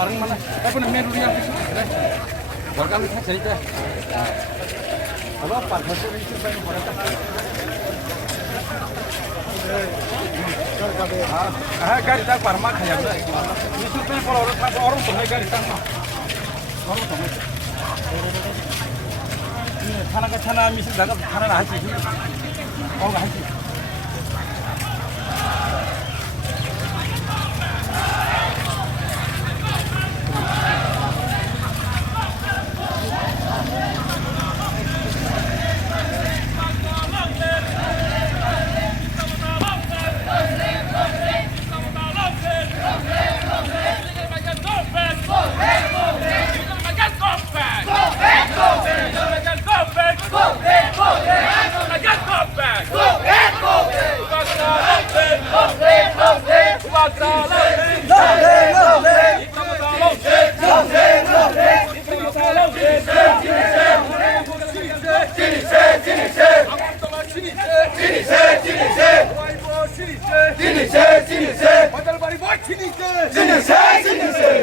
bareng mana? Pun menu dia apa sih? Berkali tak cerita. Apa pasal itu pengen orang tak. Gari tak parma khaya bra. Itu pengen orang tak orang tu gari tak mah. Orang tu. Ini thana misal daga thana haji. Oh haji. Cinise!